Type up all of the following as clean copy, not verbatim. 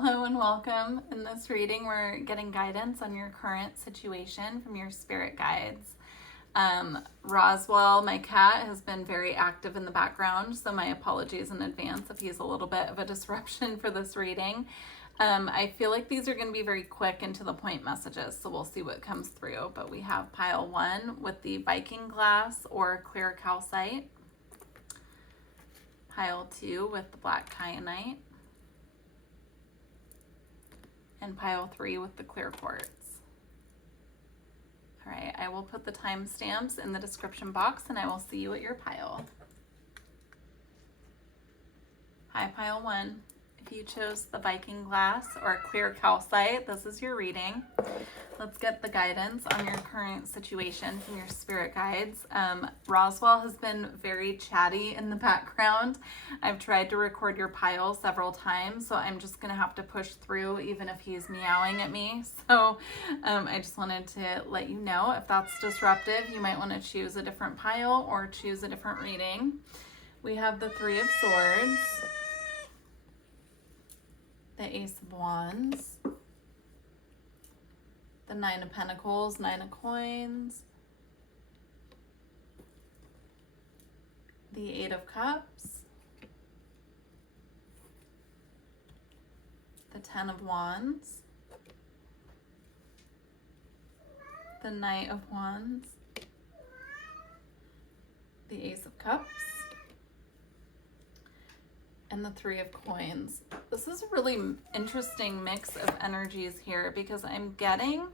Hello and welcome. In this reading, we're getting guidance on your current situation from your spirit guides. Roswell, my cat, has been very active in the background, so my apologies in advance if he's a little bit of a disruption for this reading. I feel like these are going to be very quick and to the point messages, so we'll see what comes through. But we have pile 1 with the Viking glass or clear calcite, pile 2 with the black kyanite, and pile 3 with the clear quartz. All right, I will put the timestamps in the description box and I will see you at your pile. Hi, pile 1. If you chose the Viking glass or clear calcite, this is your reading. Let's get the guidance on your current situation from your spirit guides. Roswell has been very chatty in the background. I've tried to record your pile several times, so I'm just gonna have to push through even if he's meowing at me. So I just wanted to let you know if that's disruptive, you might want to choose a different pile or choose a different reading. We have the 3 of Swords, the Ace of Wands, the 9 of Pentacles, 9 of Coins, the 8 of Cups, the 10 of Wands, the Knight of Wands, the Ace of Cups, and the 3 of Coins. This is a really interesting mix of energies here because I'm getting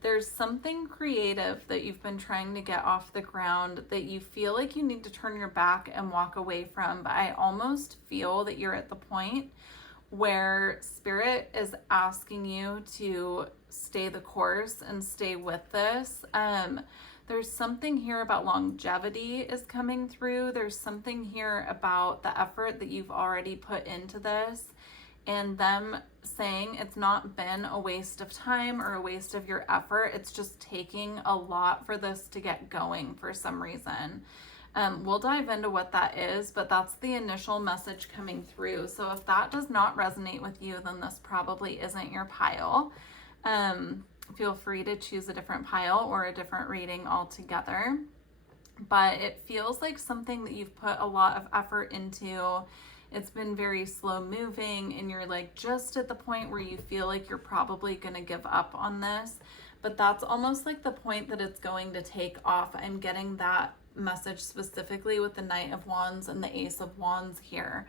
there's something creative that you've been trying to get off the ground that you feel like you need to turn your back and walk away from, but I almost feel that you're at the point where Spirit is asking you to stay the course and stay with this. There's something here about longevity is coming through. There's something here about the effort that you've already put into this and them saying it's not been a waste of time or a waste of your effort. It's just taking a lot for this to get going for some reason. We'll dive into what that is, but that's the initial message coming through. So if that does not resonate with you, then this probably isn't your pile. Feel free to choose a different pile or a different reading altogether. But it feels like something that you've put a lot of effort into. It's been very slow moving and you're like just at the point where you feel like you're probably going to give up on this. But that's almost like the point that it's going to take off. I'm getting that message specifically with the Knight of Wands and the Ace of Wands here.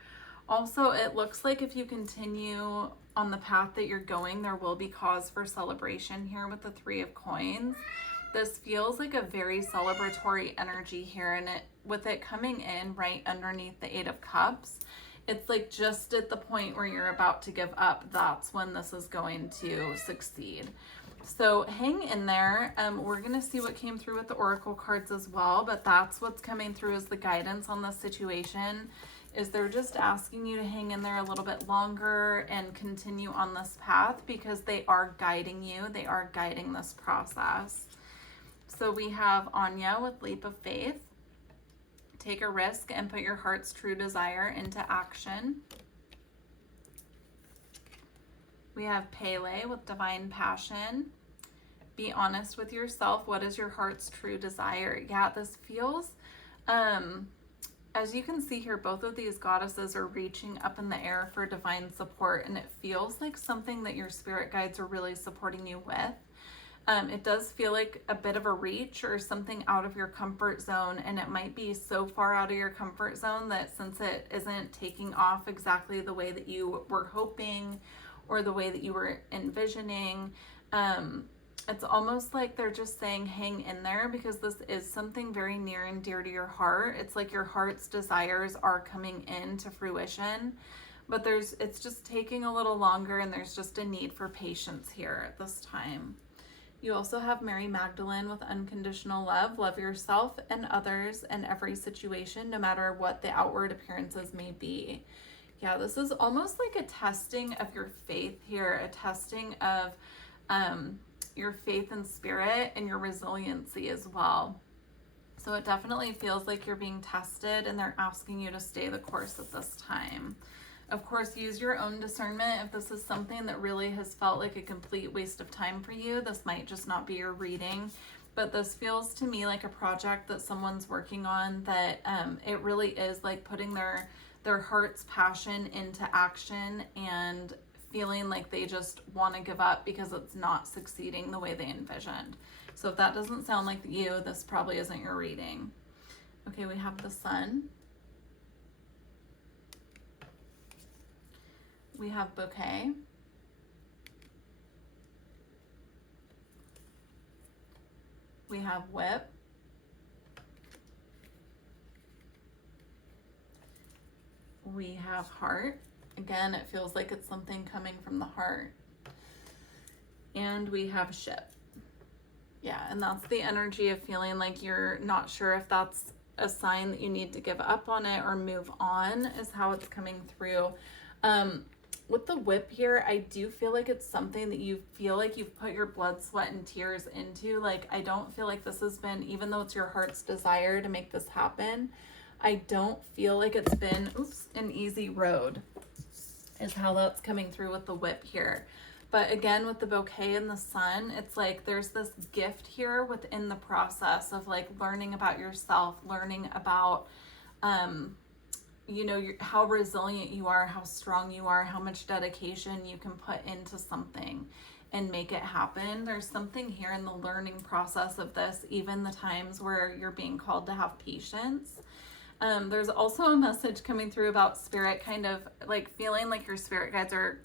Also, it looks like if you continue on the path that you're going, there will be cause for celebration here with the 3 of Coins. This feels like a very celebratory energy here, and with it coming in right underneath the 8 of Cups, it's like just at the point where you're about to give up, that's when this is going to succeed. So hang in there. We're going to see what came through with the Oracle cards as well, but that's what's coming through as the guidance on this situation. Is they're just asking you to hang in there a little bit longer and continue on this path because they are guiding you. They are guiding this process. So we have Anya with Leap of Faith. Take a risk and put your heart's true desire into action. We have Pele with Divine Passion. Be honest with yourself. What is your heart's true desire? Yeah, this feels... as you can see here, both of these goddesses are reaching up in the air for divine support, and it feels like something that your spirit guides are really supporting you with. It does feel like a bit of a reach or something out of your comfort zone, and it might be so far out of your comfort zone that since it isn't taking off exactly the way that you were hoping or the way that you were envisioning, it's almost like they're just saying hang in there because this is something very near and dear to your heart. It's like your heart's desires are coming into fruition, but it's just taking a little longer, and there's just a need for patience here at this time. You also have Mary Magdalene with unconditional love. Love yourself and others in every situation, no matter what the outward appearances may be. Yeah, this is almost like a testing of your faith here, a testing of your faith and spirit and your resiliency as well. So it definitely feels like you're being tested and they're asking you to stay the course at this time. Of course, use your own discernment. If this is something that really has felt like a complete waste of time for you, this might just not be your reading. But this feels to me like a project that someone's working on, that it really is like putting their heart's passion into action and feeling like they just want to give up because it's not succeeding the way they envisioned. So if that doesn't sound like you, this probably isn't your reading. Okay, we have the Sun. We have Bouquet. We have Whip. We have Heart. Again, it feels like it's something coming from the heart. And we have Ship. Yeah, and that's the energy of feeling like you're not sure if that's a sign that you need to give up on it or move on, is how it's coming through. With the Whip here, I do feel like it's something that you feel like you've put your blood, sweat, and tears into. Like, I don't feel like this has been, even though it's your heart's desire to make this happen, I don't feel like it's been, an easy road, is how that's coming through with the Whip here. But again, with the Bouquet and the Sun, it's like there's this gift here within the process of like learning about yourself, learning about, you know, how resilient you are, how strong you are, how much dedication you can put into something and make it happen. There's something here in the learning process of this, even the times where you're being called to have patience. There's also a message coming through about spirit kind of like feeling like your spirit guides are,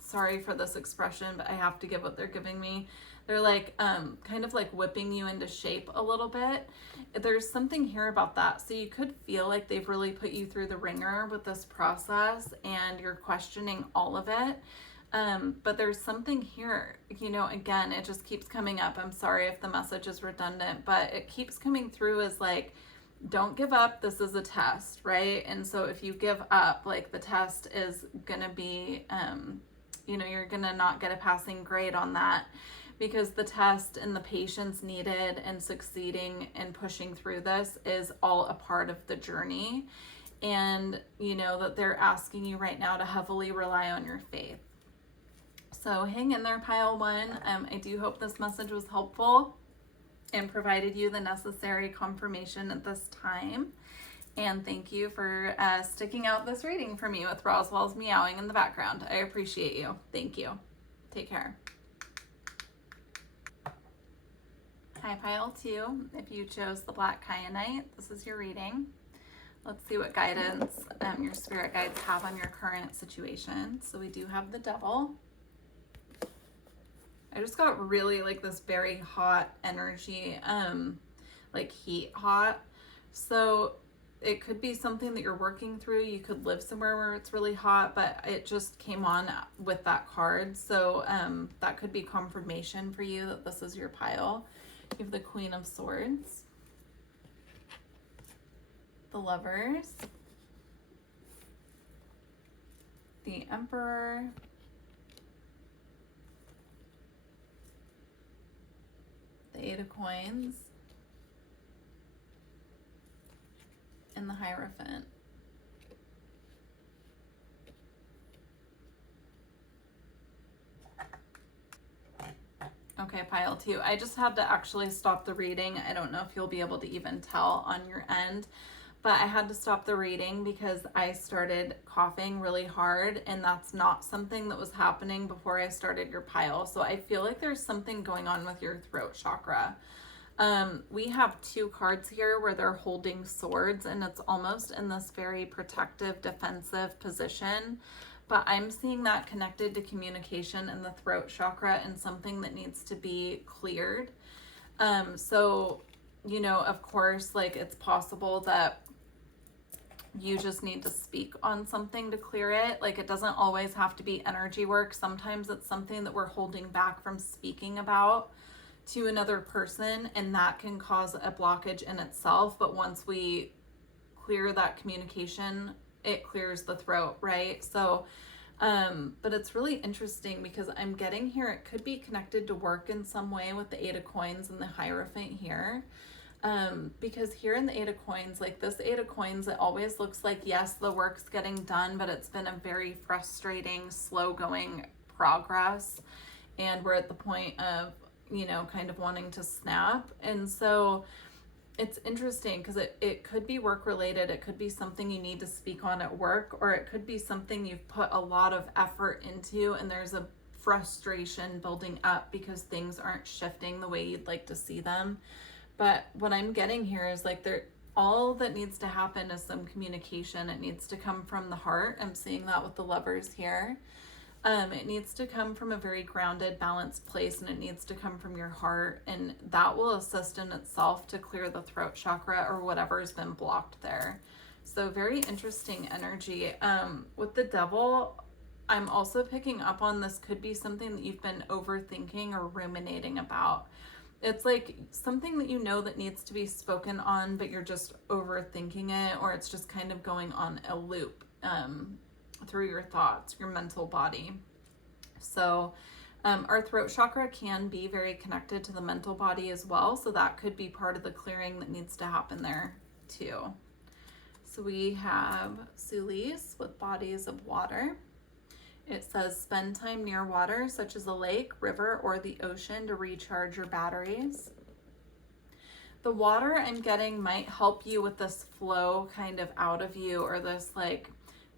sorry for this expression, but I have to give what they're giving me. They're like, kind of like whipping you into shape a little bit. There's something here about that. So you could feel like they've really put you through the ringer with this process and you're questioning all of it. But there's something here, you know, again, it just keeps coming up. I'm sorry if the message is redundant, but it keeps coming through as like, don't give up. This is a test, right? And so if you give up, like the test is going to be, you know, you're going to not get a passing grade on that, because the test and the patience needed and succeeding and pushing through this is all a part of the journey. And you know that they're asking you right now to heavily rely on your faith. So hang in there, pile one. I do hope this message was helpful and provided you the necessary confirmation at this time. And thank you for sticking out this reading for me with Roswell's meowing in the background. I appreciate you. Thank you. Take care. Hi, pile two. If you chose the black kyanite, this is your reading. Let's see what guidance your spirit guides have on your current situation. So we do have the Devil. I just got really like this very hot energy, like heat hot. So it could be something that you're working through. You could live somewhere where it's really hot, but it just came on with that card. So that could be confirmation for you that this is your pile. You have the Queen of Swords, the Lovers, the Emperor, the Eight of Coins, and the Hierophant. Okay, pile two. I just had to actually stop the reading. I don't know if you'll be able to even tell on your end, but I had to stop the reading because I started coughing really hard, and that's not something that was happening before I started your pile. So I feel like there's something going on with your throat chakra. We have two cards here where they're holding swords, and it's almost in this very protective, defensive position. But I'm seeing that connected to communication in the throat chakra and something that needs to be cleared. So, you know, of course, like it's possible that you just need to speak on something to clear it. Like it doesn't always have to be energy work. Sometimes it's something that we're holding back from speaking about to another person, and that can cause a blockage in itself. But once we clear that communication, it clears the throat, right? So, but it's really interesting because I'm getting here, it could be connected to work in some way with the Eight of Coins and the Hierophant here. Because here in the Eight of Coins, like this Eight of Coins, it always looks like, yes, the work's getting done, but it's been a very frustrating, slow going progress. And we're at the point of, you know, kind of wanting to snap. And so it's interesting because it could be work related. It could be something you need to speak on at work, or it could be something you've put a lot of effort into and there's a frustration building up because things aren't shifting the way you'd like to see them. But what I'm getting here is like all that needs to happen is some communication. It needs to come from the heart. I'm seeing that with the Lovers here. It needs to come from a very grounded, balanced place, and it needs to come from your heart, and that will assist in itself to clear the throat chakra or whatever has been blocked there. So very interesting energy. With the Devil, I'm also picking up on this could be something that you've been overthinking or ruminating about. It's like something that you know that needs to be spoken on, but you're just overthinking it, or it's just kind of going on a loop through your thoughts, your mental body. So our throat chakra can be very connected to the mental body as well. So that could be part of the clearing that needs to happen there too. So we have Sulis with bodies of water. It says spend time near water, such as a lake, river, or the ocean to recharge your batteries. The water I'm getting might help you with this flow kind of out of you, or this like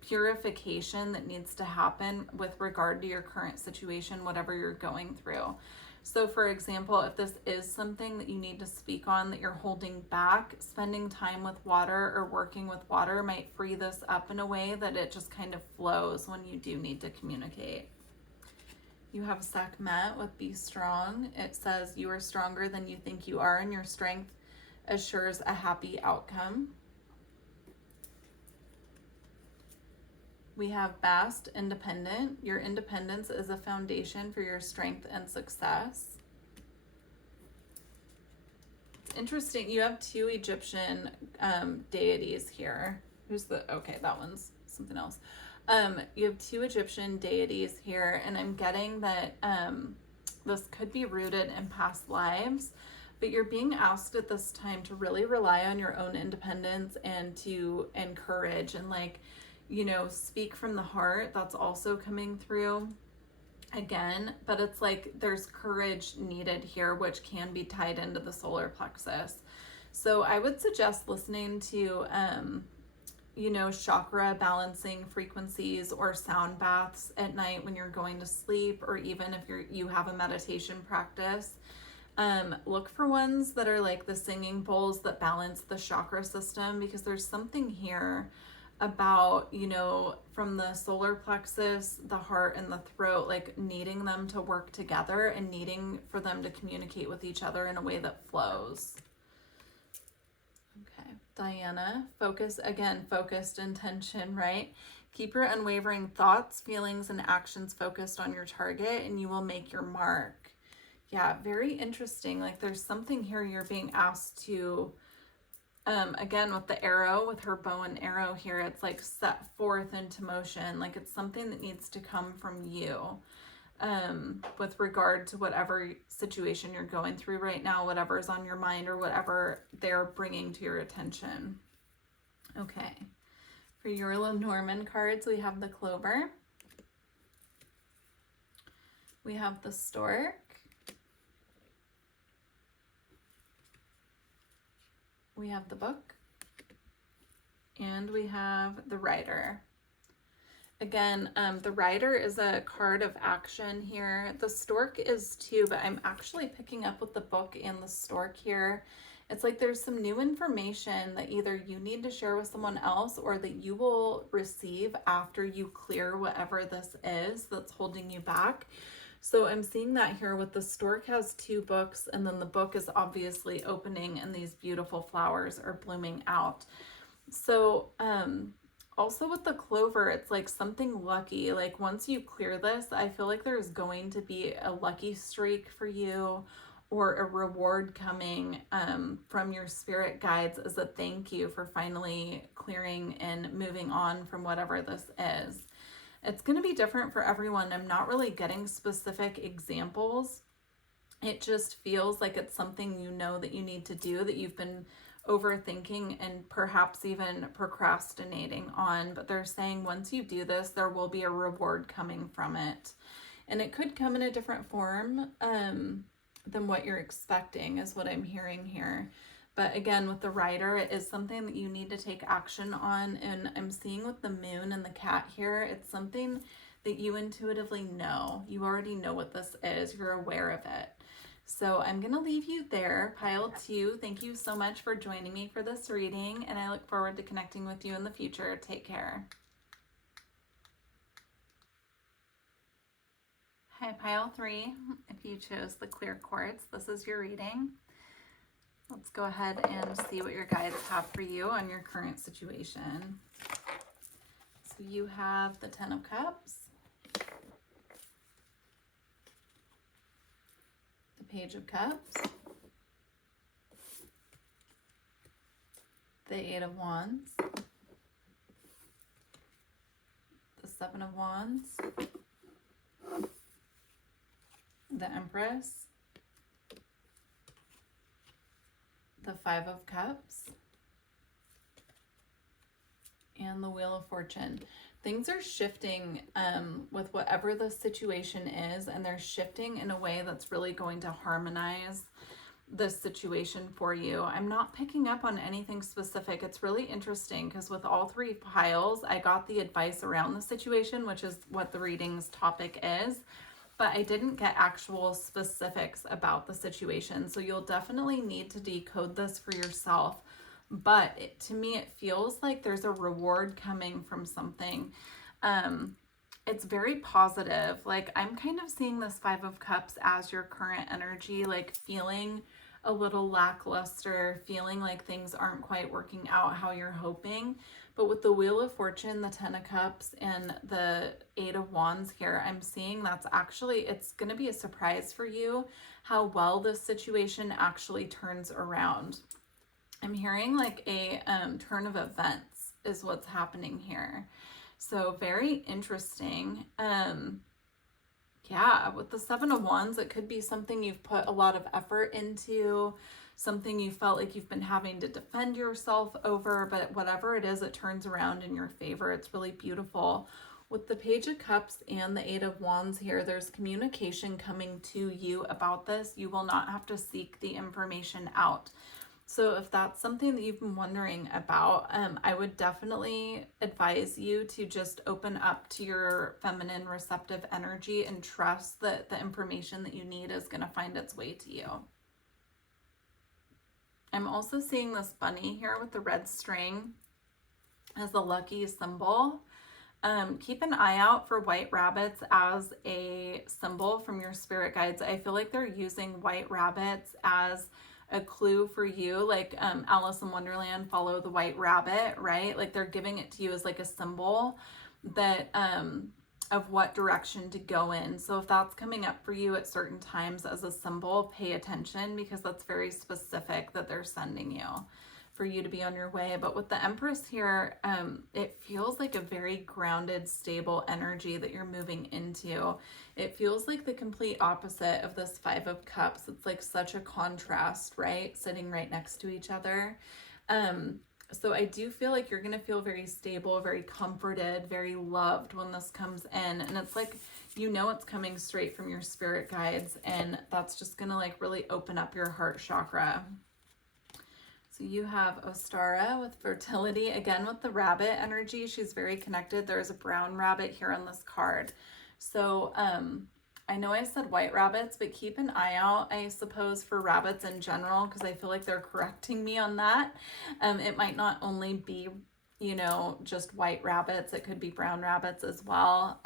purification that needs to happen with regard to your current situation, whatever you're going through. So for example, if this is something that you need to speak on that you're holding back, spending time with water or working with water might free this up in a way that it just kind of flows when you do need to communicate. You have Sekhmet with be strong. It says you are stronger than you think you are, and your strength assures a happy outcome. We have Bast, independent. Your independence is a foundation for your strength and success. It's interesting. You have two Egyptian deities here. Okay, that one's something else. You have two Egyptian deities here, and I'm getting that this could be rooted in past lives, but you're being asked at this time to really rely on your own independence and to encourage and like, you know, speak from the heart. That's also coming through again, but it's like there's courage needed here, which can be tied into the solar plexus. So I would suggest listening to, you know, chakra balancing frequencies or sound baths at night when you're going to sleep, or even if you have a meditation practice. Look for ones that are like the singing bowls that balance the chakra system, because there's something here about, you know, from the solar plexus, the heart, and the throat, like needing them to work together and needing for them to communicate with each other in a way that flows. Okay, Diana, focused intention, right? Keep your unwavering thoughts, feelings, and actions focused on your target, and you will make your mark. Yeah, very interesting. Like there's something here you're being asked to, again, with the arrow, with her bow and arrow here, it's like set forth into motion. Like it's something that needs to come from you, with regard to whatever situation you're going through right now, whatever's on your mind, or whatever they're bringing to your attention. Okay. For your Lenormand cards, we have the Clover. We have the Stork. We have the Book, and we have the Rider. Again, the Rider is a card of action here. The Stork is too, but I'm actually picking up with the Book and the Stork here. It's like there's some new information that either you need to share with someone else, or that you will receive after you clear whatever this is that's holding you back. So I'm seeing that here with the Stork has two books, and then the book is obviously opening and these beautiful flowers are blooming out. So also with the Clover, it's like something lucky. Like once you clear this, I feel like there's going to be a lucky streak for you, or a reward coming from your spirit guides as a thank you for finally clearing and moving on from whatever this is. It's going to be different for everyone. I'm not really getting specific examples, It just feels like it's something you know that you need to do, that you've been overthinking and perhaps even procrastinating on. But they're saying once you do this, there will be a reward coming from it. And it could come in a different form than what you're expecting, is what I'm hearing here. But again, with the Rider, it is something that you need to take action on. And I'm seeing with the moon and the cat here, it's something that you intuitively know. You already know what this is. You're aware of it. So I'm going to leave you there. Pile 2, thank you so much for joining me for this reading, and I look forward to connecting with you in the future. Take care. Hi, Pile 3. If you chose the clear quartz, this is your reading. Let's go ahead and see what your guides have for you on your current situation. So you have the 10 of Cups, the Page of Cups, the 8 of Wands, the 7 of Wands, the Empress, the 5 of Cups, and the Wheel of Fortune. Things are shifting with whatever the situation is, and they're shifting in a way that's really going to harmonize this situation for you. I'm not picking up on anything specific. It's really interesting because with all 3 piles, I got the advice around the situation, which is what the reading's topic is, but I didn't get actual specifics about the situation. So you'll definitely need to decode this for yourself. But to me, it feels like there's a reward coming from something. It's very positive. Like, I'm kind of seeing this 5 of Cups as your current energy, like feeling a little lackluster, feeling like things aren't quite working out how you're hoping. But with the Wheel of Fortune, the 10 of Cups, and the 8 of Wands here, I'm seeing that's actually, it's going to be a surprise for you how well this situation actually turns around. I'm hearing like a turn of events is what's happening here. So very interesting. Yeah, with the 7 of Wands, it could be something you've put a lot of effort into, something you felt like you've been having to defend yourself over, but whatever it is, it turns around in your favor. It's really beautiful. With the Page of Cups and the 8 of Wands here, there's communication coming to you about this. You will not have to seek the information out. So if that's something that you've been wondering about, I would definitely advise you to just open up to your feminine receptive energy and trust that the information that you need is going to find its way to you. I'm also seeing this bunny here with the red string as a lucky symbol. Keep an eye out for white rabbits as a symbol from your spirit guides. I feel like they're using white rabbits as a clue for you, like Alice in Wonderland, follow the white rabbit, right? Like they're giving it to you as like a symbol that of what direction to go in. So if that's coming up for you at certain times as a symbol, pay attention, because that's very specific that they're sending you for you to be on your way. But with the Empress here, it feels like a very grounded, stable energy that you're moving into. It feels like the complete opposite of this 5 of Cups. It's like such a contrast, right? Sitting right next to each other. So I do feel like you're going to feel very stable, very comforted, very loved when this comes in. And it's like, you know, it's coming straight from your spirit guides, and that's just going to like really open up your heart chakra. So you have Ostara with fertility, again with the rabbit energy. She's very connected. There's a brown rabbit here on this card. So I know I said white rabbits, but keep an eye out, I suppose, for rabbits in general, because I feel like they're correcting me on that. It might not only be, you know, just white rabbits. It could be brown rabbits as well.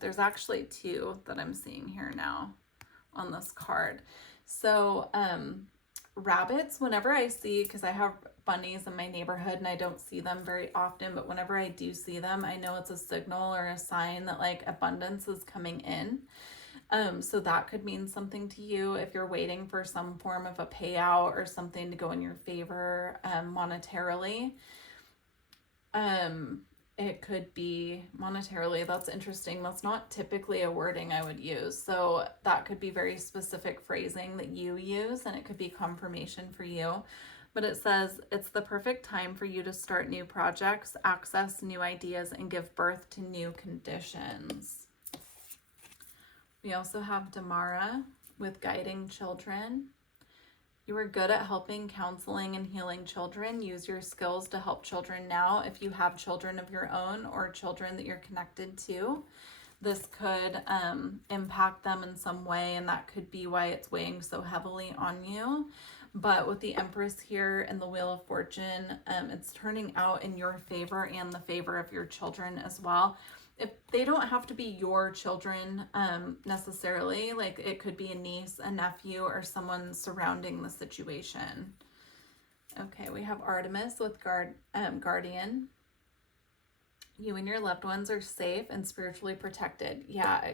There's actually 2 that I'm seeing here now on this card. So rabbits, whenever I see, because I have bunnies in my neighborhood and I don't see them very often, but whenever I do see them, I know it's a signal or a sign that like abundance is coming in. So that could mean something to you if you're waiting for some form of a payout or something to go in your favor monetarily. it could be monetarily. That's interesting. That's not typically a wording I would use. So that could be very specific phrasing that you use, and it could be confirmation for you. But it says it's the perfect time for you to start new projects, access new ideas, and give birth to new conditions. We also have Damara with guiding children. You are good at helping, counseling, and healing children. Use your skills to help children now if you have children of your own or children that you're connected to. This could impact them in some way, and that could be why it's weighing so heavily on you. But with the Empress here and the Wheel of Fortune, it's turning out in your favor and the favor of your children as well. If they don't have to be your children necessarily, like it could be a niece, a nephew, or someone surrounding the situation. Okay, we have Artemis with Guardian. You and your loved ones are safe and spiritually protected. Yeah,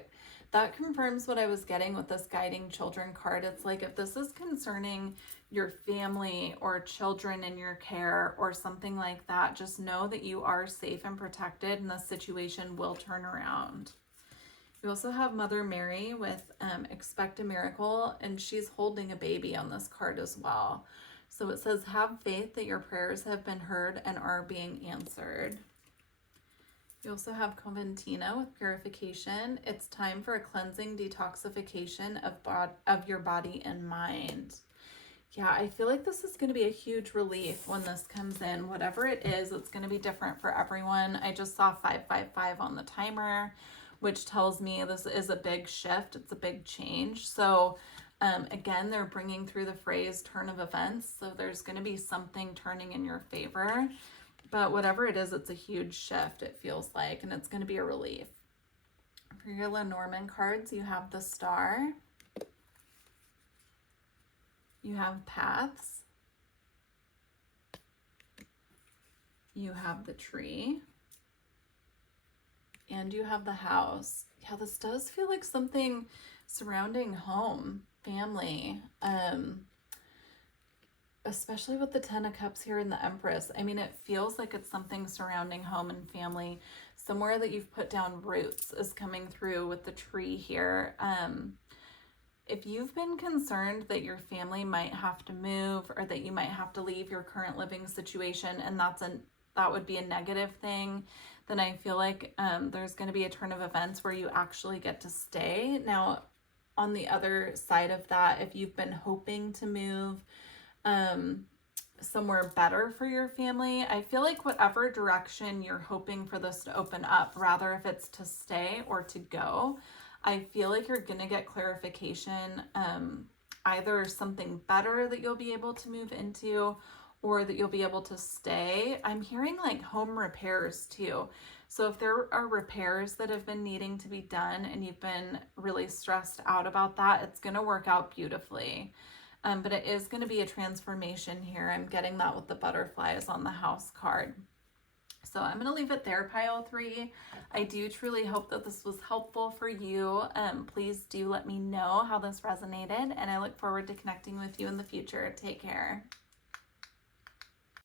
that confirms what I was getting with this guiding children card. It's like if this is concerning your family or children in your care or something like that, just know that you are safe and protected and the situation will turn around. We also have Mother Mary with expect a miracle, and she's holding a baby on this card as well. So it says, have faith that your prayers have been heard and are being answered. You also have Coventina with purification. It's time for a cleansing detoxification of your body and mind. Yeah, I feel like this is going to be a huge relief when this comes in. Whatever it is, it's going to be different for everyone. I just saw 555 on the timer, which tells me this is a big shift. It's a big change. So again, they're bringing through the phrase turn of events. So there's going to be something turning in your favor. But whatever it is, it's a huge shift, it feels like, and it's going to be a relief. For your Lenormand cards, you have the Star. You have Paths. You have the Tree. And you have the House. Yeah, this does feel like something surrounding home, family, especially with the 10 of Cups here and the Empress. I mean, it feels like it's something surrounding home and family. Somewhere that you've put down roots is coming through with the Tree here. If you've been concerned that your family might have to move or that you might have to leave your current living situation, and that would be a negative thing, then I feel like there's going to be a turn of events where you actually get to stay. Now, on the other side of that, if you've been hoping to move somewhere better for your family, I feel like whatever direction you're hoping for this to open up, rather if it's to stay or to go, I feel like you're going to get clarification, either something better that you'll be able to move into or that you'll be able to stay. I'm hearing like home repairs too. So if there are repairs that have been needing to be done and you've been really stressed out about that, it's going to work out beautifully. But it is going to be a transformation here. I'm getting that with the butterflies on the House card. So I'm going to leave it there, pile 3. I do truly hope that this was helpful for you. Please do let me know how this resonated, and I look forward to connecting with you in the future. Take care.